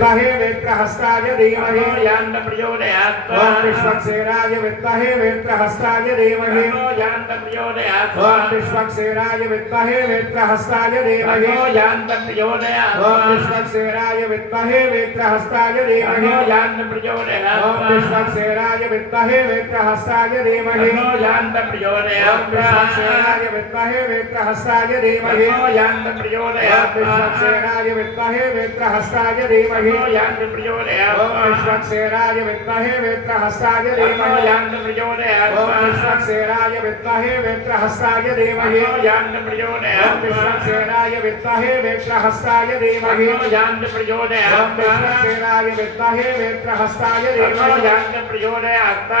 विद्महे वेत्रहस्ताय धीमहि यान्त प्रचोदयात् ओम विश्वक्सेनाय विद्महे वेत्रहस्ताय धीमहि यान्त प्रचोदयात् ओम विश्वक्सेनाय विद्महे वेत्रहस्ताय धीमहि यान्त प्रचोदयात् ओम विश्वक्सेनाय विद्महे वेत्रहस्ताय धीमहि यान्त प्रचोदयात् ओम विश्वक्सेनाय विद्महे वेत्रहस्ताय धीमहि यान्त प्रचोदयात् ओम विश्वक्सेनाय विद्महे वेत्रहस्ताय धीमहि यान्त प्रचोदयात् विश्वक्सेनाय विद्महे वेत्रहस्ताय धीमहि यान्त प्रचोदयात् ओम विश्वक्सेनाय विद्महे वेत्रहस्ताय धीमहि यान्त प्रचोदयात् ओम विश्वक्सेनाय विद्महे वेत्रहस्ताय धीमहि यान्त प्रचोदयात् ओम विश्वक्सेनाय विद्महे वेत्रहस्ताय धीमहि यान्त प्रचोदयात् ओम विश्वक्सेनाय विद्महे वेत्रहस्ताय धीमहि यान्त प्रचोदयात्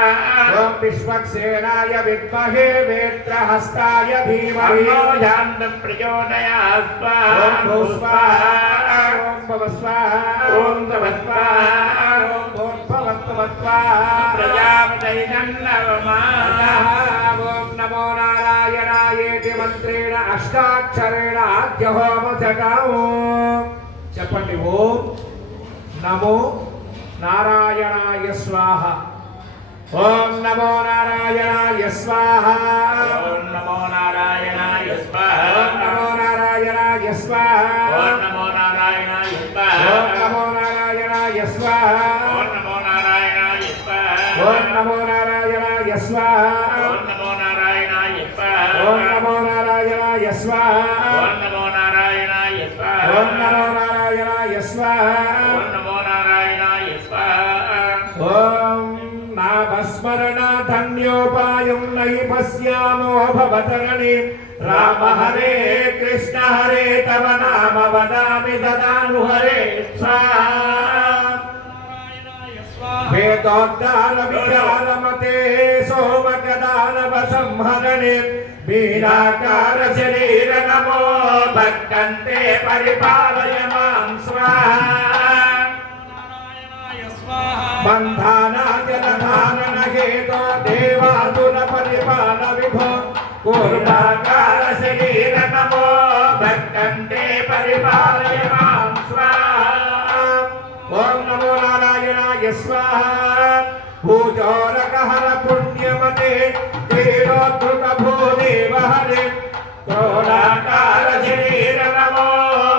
ओम विश्वक्सेनाय विद्महे वेत्रहस्ताय धीमहि यान्त प्रचोदयात् ओम भूस्वाहा ओम भवस्वाहा ओम तवस्वाहा ओम भूर्भुवस्वाहा प्रजापतये नमः ओम नमो नारायणायेति मंत्रेण अष्टाक्षरेण आद्यहोम जगामो చెప్పండి ఓం నమో నారాయణాయ స్వాహ ఓం నమో నారాయణాయ స్వాహ ఓం నమో నారాయణాయ స్వాహా ఓం నమో నారాయణాయ స్వాహ ఓం నమో నారాయణాయ స్వాహా ఓం నమో నారాయణాయ స్వాహ ఓం నమో నారాయణాయ స్వాహా ఓం నమో నారాయణాయ స్వాహ ఓం నమో నారాయణాయ స్వాహా ఓం నమో నారాయణాయ స్వాహ ఓం నమో నారాయణాయ స్వాహా ఓం నమో నారాయణాయ స్వాహ ఓం నమో నారాయణాయ స్వాహా ఓం నామస్మరణాధన్యోపాయం నై పశ్యామో భవతరణి రామ హరే కృష్ణ హరే తవ నామ వదామి దదాను హరే స్వాహా వేదోద్ధార విచారమతే సోమకదానవ సంహరణే వీరాకార శరీర నమో భక్తంతే పరిపాలయ మాం స్వాహా బంధానాచలధారణ హేతో దేవాతుల పరిపాల విభో కూర్మాకార శరీర నమో భక్తంతే పరిపాలయ మాం స్వాహా ఓం నమో నారాయణాయ స్వాహా భూచోరకహర పుణ్యమతే తీరోద్ధృత భూదేవ హరే క్రోడాకార శరీర నమో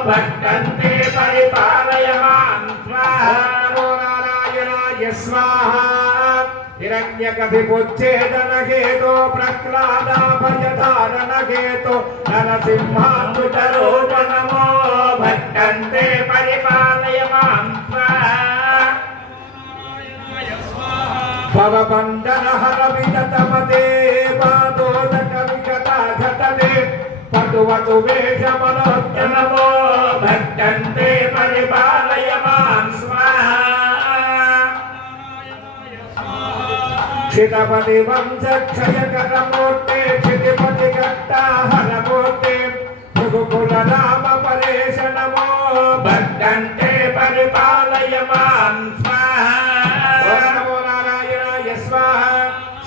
భక్తంతే పరిపాలయ మాం స్వాహా నమో నారాయణాయ స్వాహా హిరణ్యకశిపుచ్ఛేదన హేతో ప్రహ్లాదాభయధారణ హేతో నరసింహామృత రూప నమో భక్తంతే పరిపాలయ మాం స్వాహా భవబంధన హర విగతమతే పాదోదక విగతా ఘటతే పటువటు వేషమనోజ్ఞ నమో భక్తంతే పరిపాలయ మాం స్వాహా క్షితపతి వంశక్షయకరమూర్తే క్షితిపతి గట్టాహరమూర్తే భృగుకుల రామ పరేశ నమో భక్తంతే పరిపాలయ మాం స్వాహా నమో నారాయణాయ స్వాహా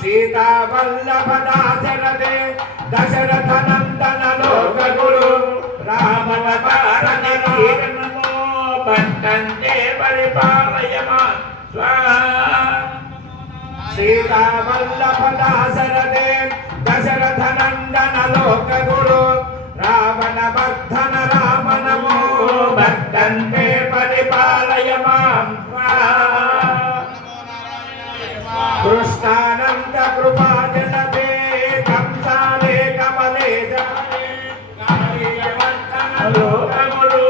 సీతావల్లభ దాశరథే దశరథ నందన లోక గురు రామవతారణ నమో భక్తంతే పరిపాలయ మాం స్వాహా సీతావల్లభ దాశరథే దశరథ నందన లోక గురు రావణ వర్ధన రామ నమో భక్తంతే పరిపాలయ మాం కృష్ణానంద కృపా జనతే కంసాలే కమలే లోక గురు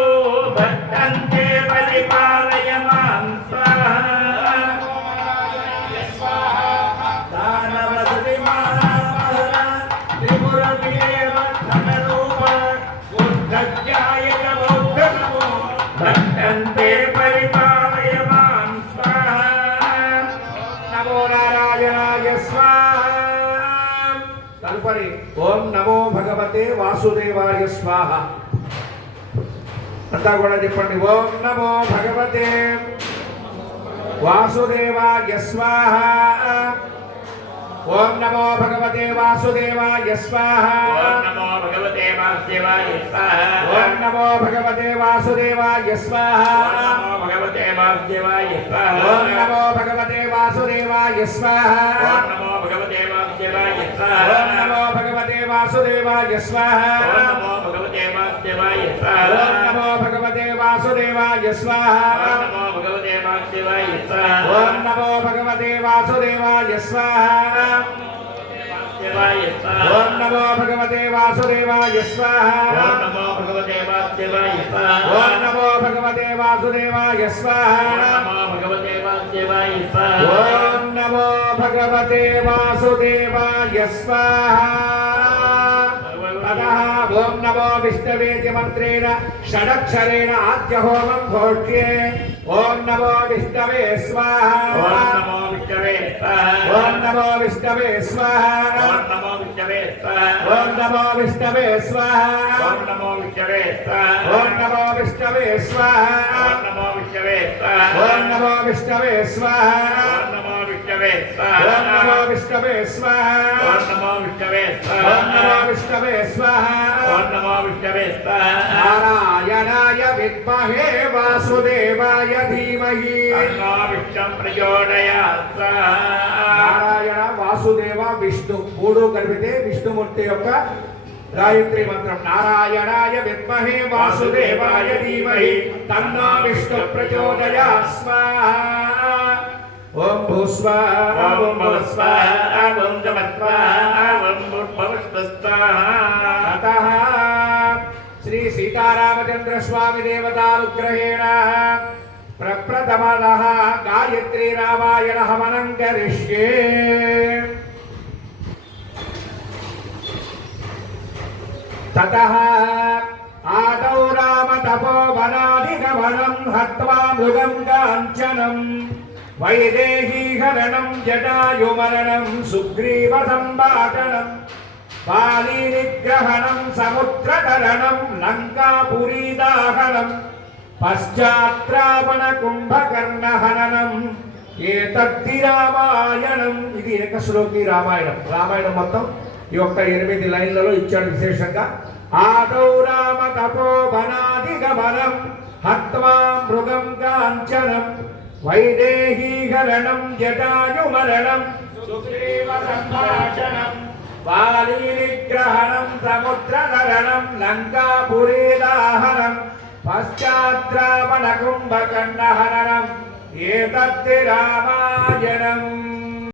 భక్తంతే పరిపాలయ మాం భక్తంతే పరిపాలయ మాం స్వాహా నమో నారాయణాయ స్వాహా తదుపరి ఓం నమో భగవతే వాసుదేవాయ స్వాహ అంతా కూడా చెప్పండి ఓం నమో భగవతే వాసుదేవాయ స్వాహ ఓం నమో భగవతే వాసుదేవాయ స్వాహ ఓం నమో భగవతే వాసుదేవాయ స్వాహా ఓం నమో భగవతే వాసుదేవాయ స్వాహ ఓం నమో భగవతే वासुदेवाय स्वाहा ओम नमो भगवते वासुदेवाय स्वाहा ओम नमो भगवते वासुदेवाय स्वाहा ओम नमो भगवते वासुदेवाय स्वाहा ओम नमो भगवते वासुदेवाय स्वाहा ओम नमो भगवते वासुदेवाय स्वाहा ओम नमो भगवते वासुदेवाय स्वाहा ओम नमो भगवते वासुदेवाय स्वाहा ओम नमो भगवते वासुदेवाय स्वाहा ओम नमो भगवते वासुदेवाय स्वाहा ओम नमो भगवते वासुदेवाय स्वाहा ओम नमो भगवते वासुदेवाय स्वाहा ओम नमो भगवते वासुदेवाय स्वाहा ततः ओम नमो विष्णवे मंत्रेण षडक्षरेण आद्य होमं घोष्ये ओम नमो विष्णवे स्वाहा ओम नमो विष्णवे स्वाहा ओम नमो विष्णवे स्वाहा ओम नमो विष्णवे स्वाहा ओम नमो विष्णवे स्वाहा ओम नमो विष्णवे स्वाहा ओम नमो विष्णवे स्वाहा ओम नमो विष्णवे स्वाहा ओम नमो विष्णवे स्वाहा ओम नमो विष्णवे स्वाहा ओम नमो विष्णवे स्वाहा ओम नमो विष्णवे स्वाहा ओम नमो विष्णवे स्वाहा ओम नमो विष्णवे स्वाहा नारायणाय विद्महे वासुदेवाय धीमहि तन्नो विष्णुं प्रचोदयात् स्वाहा నారాయణ వాసుదేవ విష్ణు మూడు కలిపితే విష్ణుమూర్తి యొక్క గాయత్రి మంత్రం నారాయణాయ విద్మహే వాసుదేవాయ ధీమహి తన్నో విష్ణు ప్రచోదయాత్ స్వాహా ఓం భూస్వాహా ఓం భవస్వాహా ఓం జమస్వాహా ఓం భూర్భవస్వాహా తతః శ్రీ సీతారామచంద్ర స్వామి దేవతానుగ్రహేణ ప్రప్రథమదః గాయత్రీ రామాయణ హవనం కరిష్యే ततः आदौ राम तपोवनाधिगमनं हत्वा मृगं काञ्चनं वैदेहीहरणं जटायुमरणं सुग्रीवसम्भाषणं वालीनिग्रहणं समुद्रतरणं लङ्कापुरीदाहनं पश्चात्रावणकुम्भकर्णहननम् एतद्धि रामायणं ఇది ఏకశ్లోకి రామాయణం రామాయణం మొత్తం ఈ యొక్క 8 లైన్లలో ఇచ్చాడు విశేషంగా ఆదౌ రామ తపోవనాధిగమనం హత్వా మృగం కాంచనం వైదేహీహరణం జటాయుమరణం సుగ్రీవ సంభాషణం వాలి నిగ్రహణం సముద్రతరణం లంకాపురీదాహనం పశ్చాద్రావణ కుంభకర్ణహరణం ఏతద్ధి రామాయణం